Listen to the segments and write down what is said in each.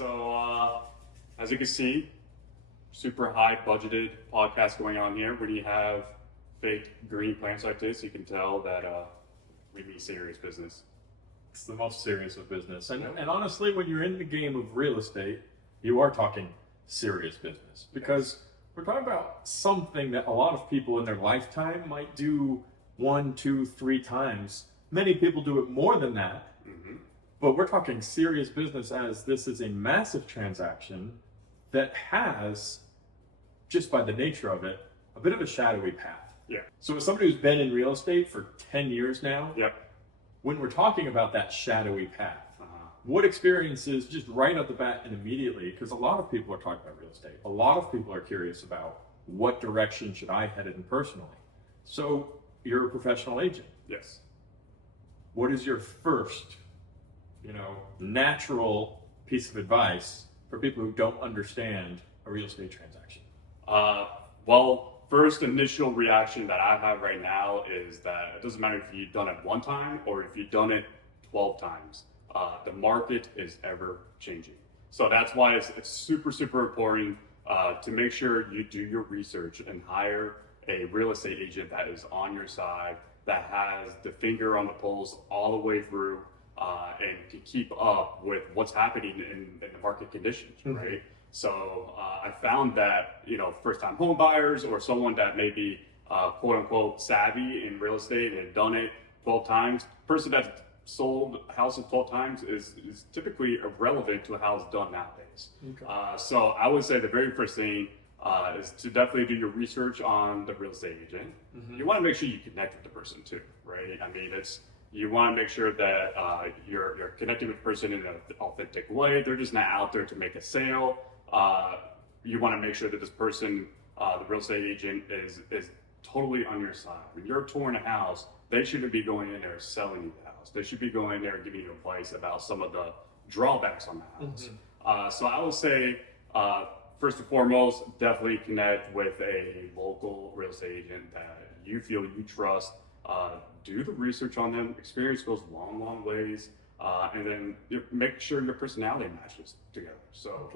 So, as you can see, super high budgeted podcast going on here. When you have fake green plants like this, you can tell that we mean serious business. It's the most serious of business. And honestly, when you're in the game of real estate, you are talking serious business because we're talking about something that a lot of people in their lifetime might do 1, 2, 3 times. Many people do it more than that. But we're talking serious business as this is a massive transaction that has, just by the nature of it, a bit of a shadowy path. Yeah. So as somebody who's been in real estate for 10 years now, Yep. when we're talking about that shadowy path, what experiences just right off the bat and immediately, because a lot of people are talking about real estate, a lot of people are curious about what direction should I head in personally. So you're a professional agent. Yes. What is your first, natural piece of advice for people who don't understand a real estate transaction? Well, first initial reaction that I have right now is that it doesn't matter if you've done it one time or if you've done it 12 times. The market is ever changing. So that's why it's super, super important to make sure you do your research and hire a real estate agent that is on your side, that has the finger on the pulse all the way through, and can keep up with what's happening in the market conditions, right? So I found that, first-time home buyers or someone that may be quote-unquote savvy in real estate and done it 12 times, person that's sold houses 12 times is typically irrelevant to how it's done nowadays. Okay. So I would say the very first thing is to definitely do your research on the real estate agent. You want to make sure you connect with the person too, right? I mean, you want to make sure that you're connecting with the person in an authentic way. They're just not out there to make a sale. You want to make sure that this person, the real estate agent, is totally on your side. When you're touring a house, they shouldn't be going in there selling you the house. They should be going in there and giving you advice about some of the drawbacks on the house. So I would say, first and foremost, definitely connect with a local real estate agent that you feel you trust. Do the research on them. Experience goes long, long ways. And then make sure your personality matches together. So,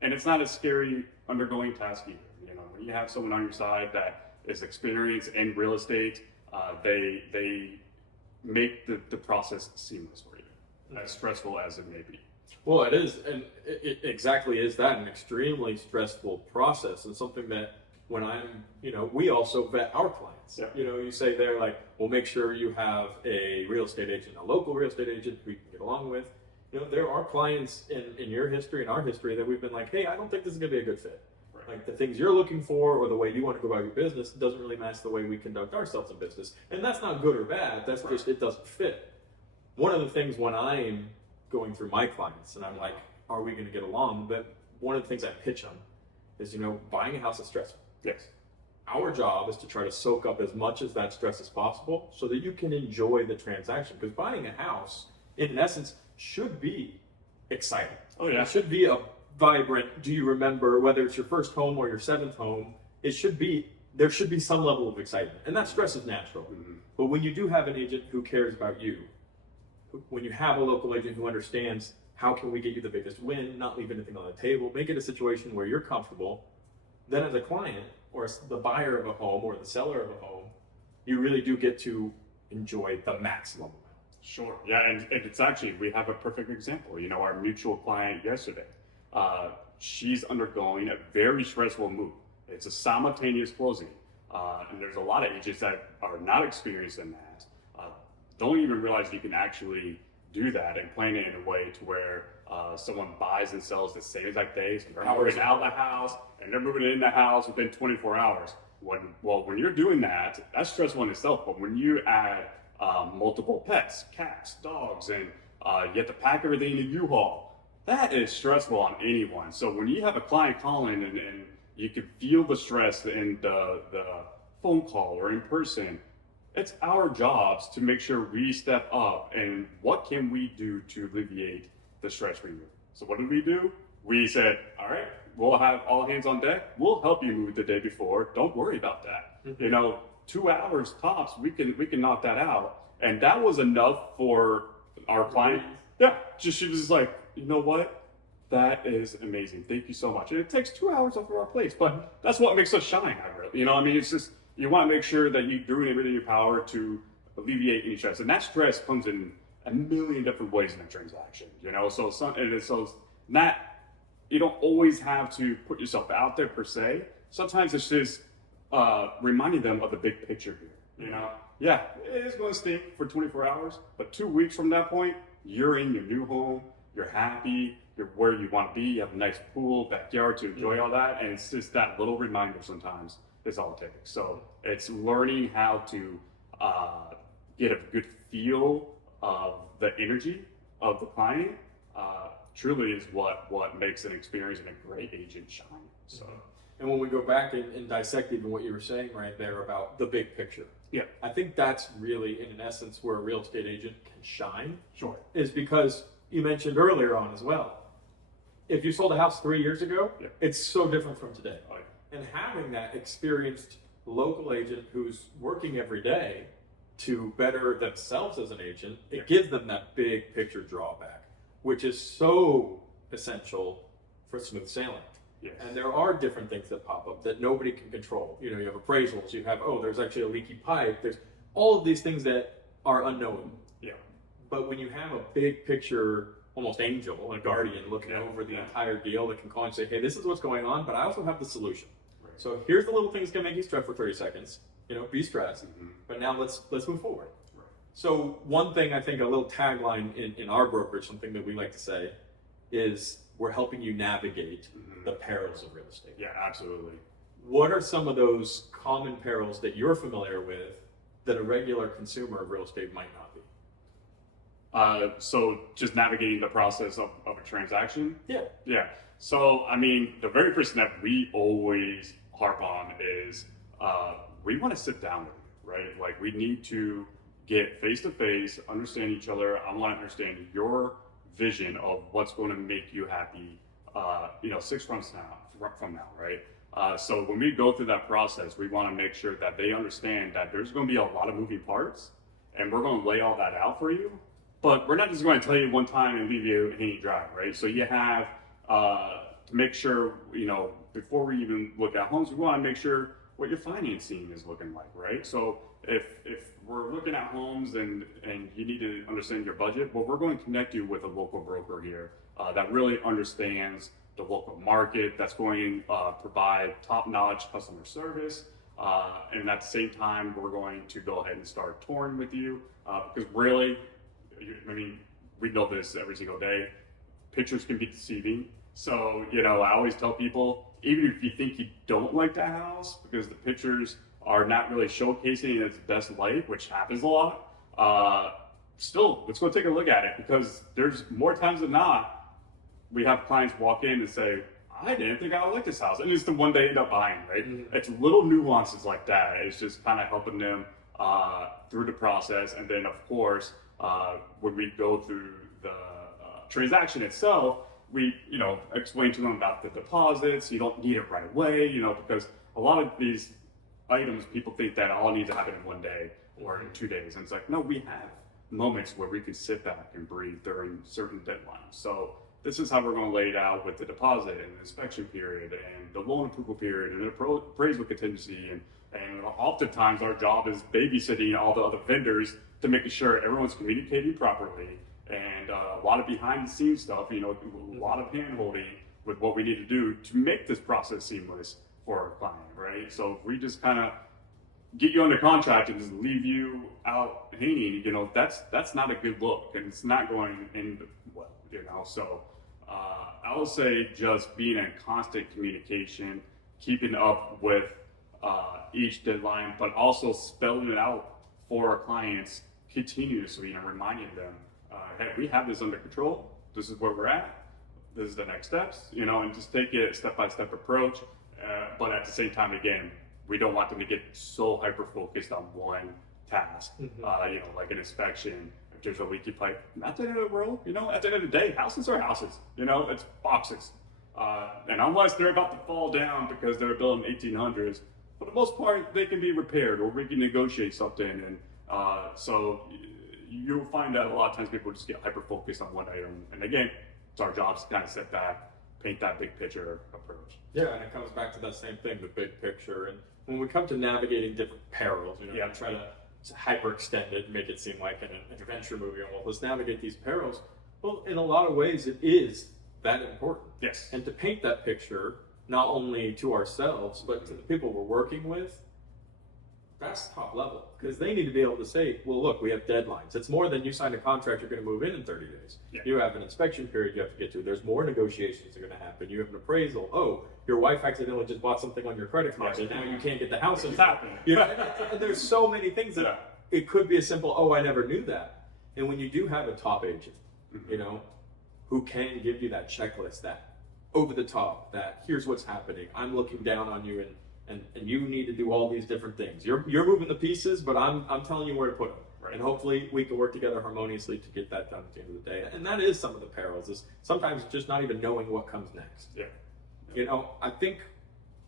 and it's not a scary undergoing task either. When you have someone on your side that is experienced in real estate, they make the process seamless for you, as stressful as it may be. Well, it is, and it exactly is that, an extremely stressful process, and something that when we also vet our clients. Yeah. You say they're like, well, make sure you have a real estate agent, a local real estate agent who you can get along with. There are clients in your history and our history that we've been like, hey, I don't think this is going to be a good fit. Right. Like the things you're looking for or the way you want to go about your business doesn't really match the way we conduct ourselves in business. And that's not good or bad. That's just, it doesn't fit. One of the things when I'm going through my clients and I'm like, are we going to get along? But one of the things I pitch them is, buying a house is stressful. Yes. Our job is to try to soak up as much of that stress as possible so that you can enjoy the transaction. Because buying a house, in essence, should be exciting. Oh yeah. It should be a vibrant, do you remember, whether it's your first home or your 7th home, there should be some level of excitement. And that stress is natural. But when you do have an agent who cares about you, when you have a local agent who understands how can we get you the biggest win, not leave anything on the table, make it a situation where you're comfortable, then as a client or as the buyer of a home or the seller of a home, you really do get to enjoy the maximum amount. Sure. Yeah, and it's actually, we have a perfect example. Our mutual client yesterday, she's undergoing a very stressful move. It's a simultaneous closing. And there's a lot of agents that are not experienced in that. Don't even realize you can actually do that and plan it in a way to where someone buys and sells the same exact day. So they're moving out of the house and they're moving in the house within 24 hours. When you're doing that, that's stressful in itself. But when you add multiple pets, cats, dogs, and you have to pack everything in a U-Haul, that is stressful on anyone. So when you have a client calling and you can feel the stress in the phone call or in person, it's our jobs to make sure we step up and what can we do to alleviate the stress for you. So what did we do? We said, all right, we'll have all hands on deck. We'll help you move the day before. Don't worry about that. 2 hours tops, we can knock that out. And that was enough for our client. Yeah, she was just like, you know what? That is amazing. Thank you so much. And it takes 2 hours off of our plates, but that's what makes us shine, Harper. You know, I mean, it's just, you want to make sure that you're doing everything in your power to alleviate any stress. And that stress comes in a million different ways in a transaction, you know? So not, you don't always have to put yourself out there per se. Sometimes it's just reminding them of the big picture here, you know? Yeah, it is going to stink for 24 hours, but 2 weeks from that point, you're in your new home, you're happy, you're where you want to be, you have a nice pool, backyard to enjoy all that, and it's just that little reminder sometimes is all it takes. So it's learning how to get a good feel of the energy of the client. Truly is what makes an experience and a great agent shine. So. And when we go back and dissect even what you were saying right there about the big picture, yeah, I think that's really, in essence, where a real estate agent can shine. Sure. Is because you mentioned earlier on as well, if you sold a house 3 years ago, yeah, it's so different from today. Oh, yeah. And having that experienced local agent who's working every day to better themselves as an agent, it Yeah. gives them that big picture drawback, which is so essential for smooth sailing. Yes. And there are different things that pop up that nobody can control. You know, you have appraisals, you have, oh, there's actually a leaky pipe, there's all of these things that are unknown. Yeah. But when you have a big picture, almost angel, a guardian looking Yeah. over the Yeah. entire deal that can call and say, hey, this is what's going on, but I also have the solution. Right. So here's the little things that can make you stress for 30 seconds. You know, be stressed. Mhm. But now let's move forward. Right. So one thing I think, a little tagline in our brokerage, something that we like to say, is we're helping you navigate Mhm. the perils of real estate. Yeah, absolutely. What are some of those common perils that you're familiar with that a regular consumer of real estate might not be? So just navigating the process of a transaction. Yeah. Yeah. So, I mean, the very first step we always harp on is we want to sit down with you, right? Like, we need to get face to face, understand each other. I want to understand your vision of what's going to make you happy, 6 months from now, right? So when we go through that process, we want to make sure that they understand that there's going to be a lot of moving parts, and we're going to lay all that out for you. But we're not just going to tell you one time and leave you hanging dry, right? So you have to make sure, before we even look at homes, we want to make sure what your financing is looking like, right? So if we're looking at homes and you need to understand your budget, well, we're going to connect you with a local broker here that really understands the local market, that's going to provide top-notch customer service. And at the same time, we're going to go ahead and start touring with you because really, we know this every single day. Pictures can be deceiving. So, I always tell people, even if you think you don't like the house because the pictures are not really showcasing its best light, which happens a lot, still, let's go take a look at it because there's more times than not, we have clients walk in and say, I didn't think I would like this house. And it's the one they end up buying, right? Mm-hmm. It's little nuances like that. It's just kind of helping them through the process. And then, of course, when we go through the transaction itself, we, explain to them about the deposits. You don't need it right away, because a lot of these items, people think that all needs to happen in one day or in 2 days. And it's like, no, we have moments where we can sit back and breathe during certain deadlines. So this is how we're going to lay it out with the deposit and the inspection period and the loan approval period and the appraisal contingency. And oftentimes our job is babysitting all the other vendors to making sure everyone's communicating properly. And a lot of behind the scenes stuff, a lot of hand holding with what we need to do to make this process seamless for our client, right? So if we just kind of get you under contract and just leave you out hanging, that's not a good look, and it's not going in well, So I would say just being in constant communication, keeping up with each deadline, but also spelling it out for our clients continuously and reminding them, hey, we have this under control. This is where we're at. This is the next steps, and just take it a step-by-step approach. But at the same time, again, we don't want them to get so hyper-focused on one task, like an inspection. If there's a leaky pipe, not the end of the world, at the end of the day, houses are houses, it's boxes. And unless they're about to fall down because they're built in 1800s, for the most part, they can be repaired or we can negotiate something. And so you'll find that a lot of times people just get hyper-focused on one item. And again, It's our job to kind of sit back, paint that big picture approach. Yeah, and it comes back to that same thing, the big picture. And when we come to navigating different perils, Yeah. try to hyperextend it and make it seem like an adventure movie. Well, let's navigate these perils. Well, in a lot of ways, it is that important. Yes. And to paint that picture, not only to ourselves, but to the people we're working with, that's top level. Because they need to be able to say, well, look, we have deadlines. It's more than you signed a contract, you're going to move in 30 days. Yeah. You have an inspection period you have to get to. There's more negotiations that are going to happen. You have an appraisal. Oh, your wife accidentally just bought something on your credit card, and now you can't get the house. It's happening. And there's so many things that Yeah. it could be a simple, oh, I never knew that. And when you do have a top agent, who can give you that checklist, that over the top, that here's what's happening. I'm looking down on you, and you need to do all these different things. You're moving the pieces, but I'm telling you where to put them. Right. And hopefully we can work together harmoniously to get that done at the end of the day. And that is some of the perils. Is sometimes just not even knowing what comes next. Yeah. I think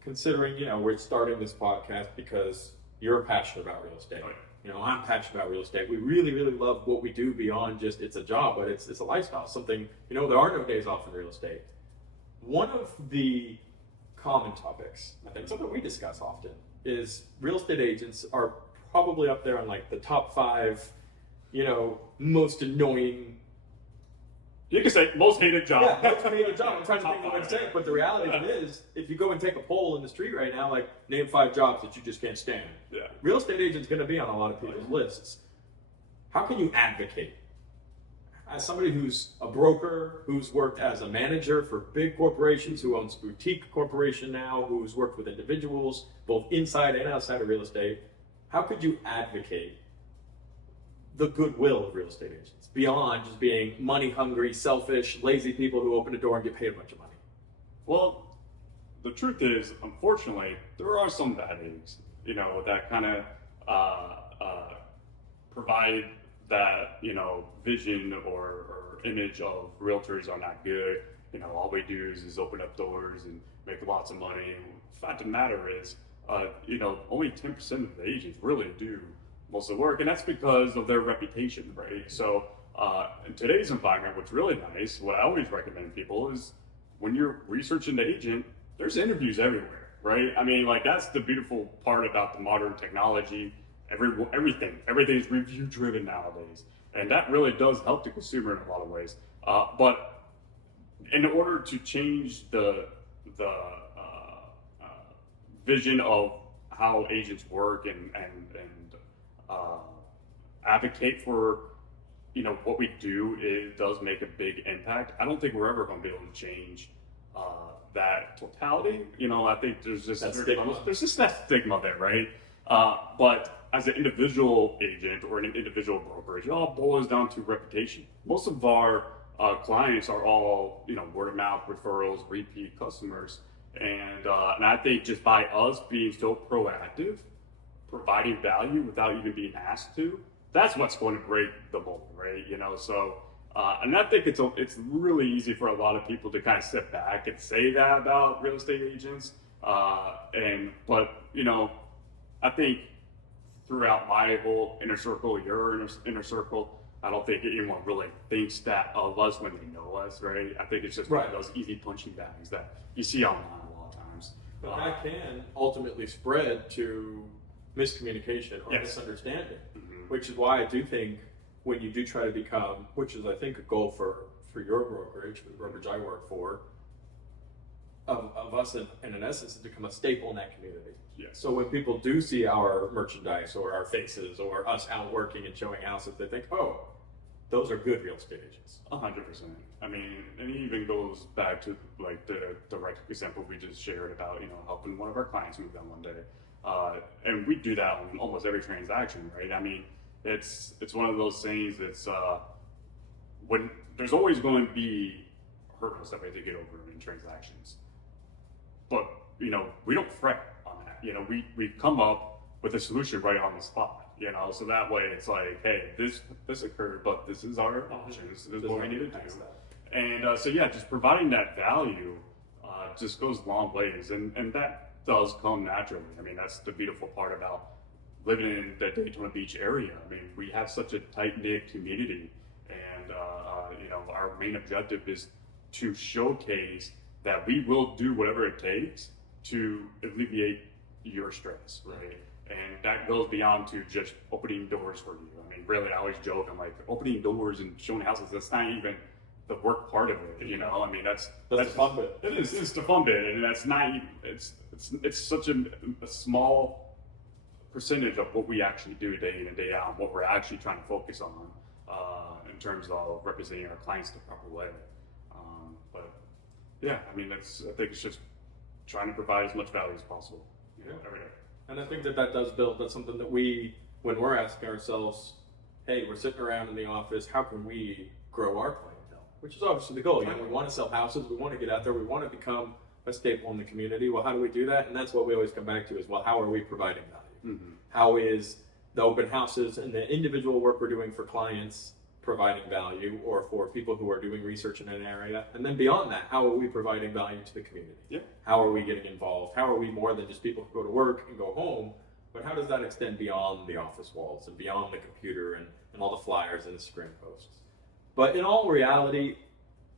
considering, we're starting this podcast because you're passionate about real estate. Oh, yeah. I'm passionate about real estate. We really, really love what we do beyond just it's a job, but it's a lifestyle. Something, there are no days off in real estate. One of the common topics, I think something we discuss often, is real estate agents are probably up there on like the top 5, most annoying. You can say most hated job. Yeah, most hated job. I'm trying to Top think of what to five, say, but the reality of it is, if you go and take a poll in the street right now, like name 5 jobs that you just can't stand. Yeah. Real estate agent's going to be on a lot of people's lists. How can you advocate? As somebody who's a broker, who's worked as a manager for big corporations, who owns a boutique corporation now, who's worked with individuals, both inside and outside of real estate, how could you advocate the goodwill of real estate agents beyond just being money hungry, selfish, lazy people who open a door and get paid a bunch of money? Well, the truth is, unfortunately, there are some bad eggs, that kind of provide that, vision or image of realtors are not good. All we do is open up doors and make lots of money. And the fact of the matter is, only 10% of the agents really do most of the work, and that's because of their reputation, right? So in today's environment, what's really nice, what I always recommend people is when you're researching the agent, there's interviews everywhere, right? I mean, like that's the beautiful part about the modern technology. Everything's review driven nowadays, and that really does help the consumer in a lot of ways. But in order to change the vision of how agents work and advocate for what we do, it does make a big impact. I don't think we're ever going to be able to change that totality. I think there's just that stigma there, right? But as an individual agent or an individual brokerage, it all boils down to reputation. Most of our clients are all word of mouth referrals, repeat customers, and I think just by us being so proactive, providing value without even being asked to, that's what's going to break the mold, right? So, and I think it's really easy for a lot of people to kind of sit back and say that about real estate agents, but I think throughout my whole inner circle, your inner circle, I don't think anyone really thinks that of us when they know us, right? I think it's just one of those easy punching bags that you see online a lot of times. But that can ultimately spread to miscommunication or misunderstanding, which is why I do think when you do try to become, which is I think a goal for your brokerage, for the brokerage I work for, of us in an essence to become a staple in that community. Yes. So when people do see our merchandise or our faces or us out working and showing houses, they think, oh, those are good real estate agents. 100%. I mean, and it even goes back to like the direct example we just shared about, helping one of our clients move down one day. And we do that on almost every transaction, right? I mean, it's one of those things that's when there's always going to be hurdles that we have to get over in transactions. But, we don't fret on that. We come up with a solution right on the spot, so that way it's like, hey, this occurred, but this is our options. This is what we need to do. And just providing that value just goes long ways. And that does come naturally. I mean, that's the beautiful part about living in the Daytona Beach area. I mean, we have such a tight-knit community, and our main objective is to showcase that we will do whatever it takes to alleviate your stress, right? And that goes beyond to just opening doors for you. I mean, really, I always joke, I'm like, opening doors and showing houses, that's not even the work part of it, you know? I mean, that's the fun bit. It is, it's the fun bit, and that's not even, it's such a small percentage of what we actually do day in and day out, what we're actually trying to focus on in terms of representing our clients the proper way. But yeah, I mean, I think it's just trying to provide as much value as possible, you know, every day. And I think that does build, that's something that we, when we're asking ourselves, hey, we're sitting around in the office, how can we grow our clientele? Which is obviously the goal. You know, we want to sell houses, we want to get out there, we want to become a staple in the community. Well, how do we do that? And that's what we always come back to is, well, how are we providing value? Mm-hmm. How is the open houses and the individual work we're doing for clients providing value, or for people who are doing research in an area? And then beyond that, how are we providing value to the community? Yeah. How are we getting involved? How are we more than just people who go to work and go home? But how does that extend beyond the office walls and beyond the computer and all the flyers and Instagram posts? But in all reality,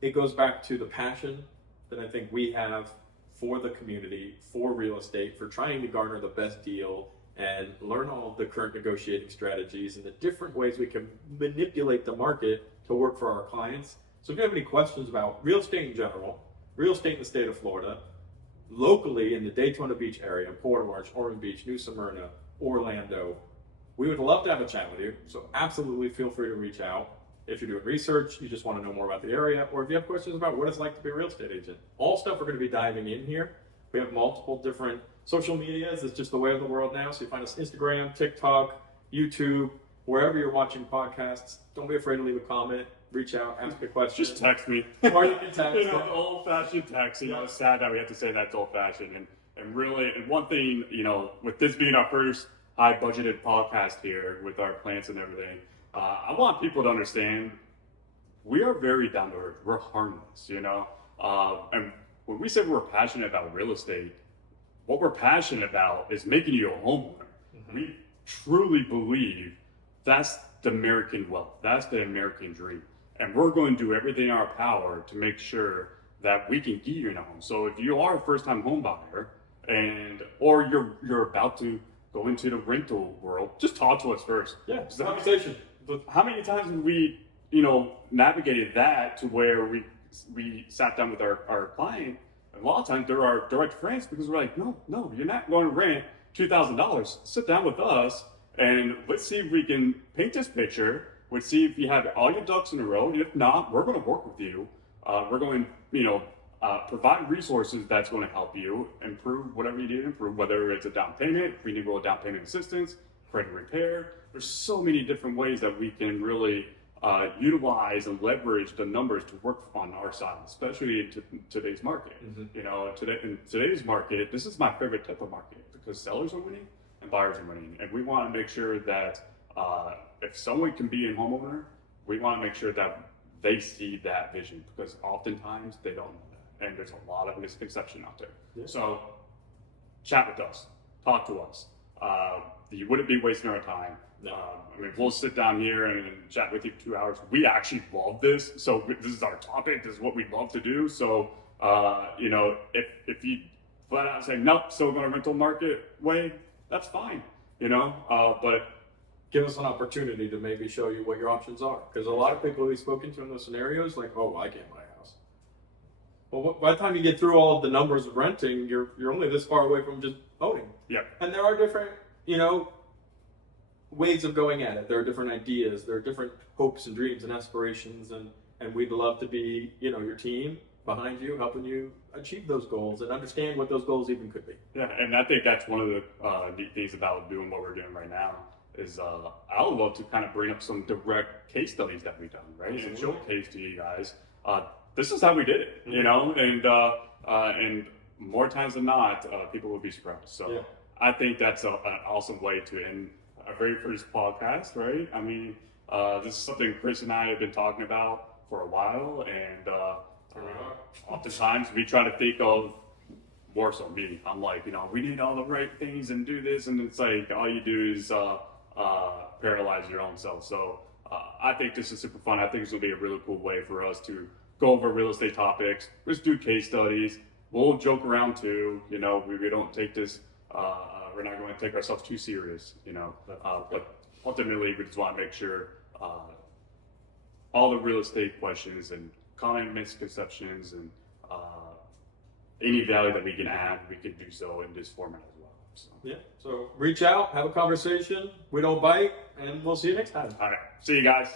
it goes back to the passion that I think we have for the community, for real estate, for trying to garner the best deal and learn all of the current negotiating strategies and the different ways we can manipulate the market to work for our clients. So if you have any questions about real estate in general, real estate in the state of Florida, locally in the Daytona Beach area, Port Orange, Ormond Beach, New Smyrna, Orlando, we would love to have a chat with you. So absolutely feel free to reach out. If you're doing research, you just want to know more about the area, or if you have questions about what it's like to be a real estate agent. All stuff we're going to be diving in here. We have multiple different social medias. It's just the way of the world now. So you find us Instagram, TikTok, YouTube, wherever you're watching podcasts. Don't be afraid to leave a comment. Reach out, ask a question. Just text me. Or you can text. You know, old-fashioned text. You know, it's sad that we have to say that's old-fashioned. And really, and one thing, you know, with this being our first high-budgeted podcast here with our plants and everything, I want people to understand we are very down to earth. We're harmless, you know. And when we say we're passionate about real estate, what we're passionate about is making you a homeowner. Mm-hmm. We truly believe that's the American wealth. That's the American dream. And we're going to do everything in our power to make sure that we can get you in a home. So if you are a first-time home buyer or you're about to go into the rental world, just talk to us first. Yeah, it's a conversation. How many times have we, you know, navigated that to where we sat down with our client? And a lot of times they're our direct friends because we're like, no, you're not going to rent $2,000. Sit down with us and let's see if we can paint this picture. Let's see if you have all your ducks in a row. And if not, we're going to work with you. We're going to, you know, provide resources that's going to help you improve whatever you need to improve, whether it's a down payment, we need to go down payment assistance, credit repair. There's so many different ways that we can really utilize and leverage the numbers to work on our side, especially in today's market. Mm-hmm. You know, in today's market, this is my favorite type of market because sellers are winning and buyers are winning. And we want to make sure that if someone can be a homeowner, we want to make sure that they see that vision because oftentimes they don't know that. And there's a lot of misconception out there. Yeah. So chat with us, talk to us. You wouldn't be wasting our time. No. I mean, we'll sit down here and chat with you for 2 hours. We actually love this. So this is our topic. This is what we love to do. So, you know, if you flat out say, nope, still going to rental market way, that's fine, you know, but give us an opportunity to maybe show you what your options are. Because a lot of people we've spoken to in those scenarios, like, oh, well, I can't buy a house. Well, by the time you get through all of the numbers of renting, you're only this far away from just owning. Yeah. And there are different, you know, ways of going at it. There are different ideas. There are different hopes and dreams and aspirations. And we'd love to be, you know, your team behind you, helping you achieve those goals and understand what those goals even could be. Yeah, and I think that's one of the neat things about doing what we're doing right now is I would love to kind of bring up some direct case studies that we've done, right? Absolutely. And showcase to you guys, this is how we did it, you know, and more times than not, people will be surprised. So yeah. I think that's an awesome way to end our very first podcast, right? I mean, this is something Chris and I have been talking about for a while, and oftentimes we try to think of more so me. I'm like, you know, we need all the right things and do this, and it's like all you do is paralyze your own self. So I think this is super fun. I think it's gonna be a really cool way for us to go over real estate topics. Let's do case studies. We'll joke around too. You know, we don't take this. We're not going to take ourselves too serious. You know, but ultimately, we just want to make sure all the real estate questions and common misconceptions and any value that we can add, we can do so in this format as well. So. Yeah. So reach out, have a conversation. We don't bite, and we'll see you next time. All right. See you guys.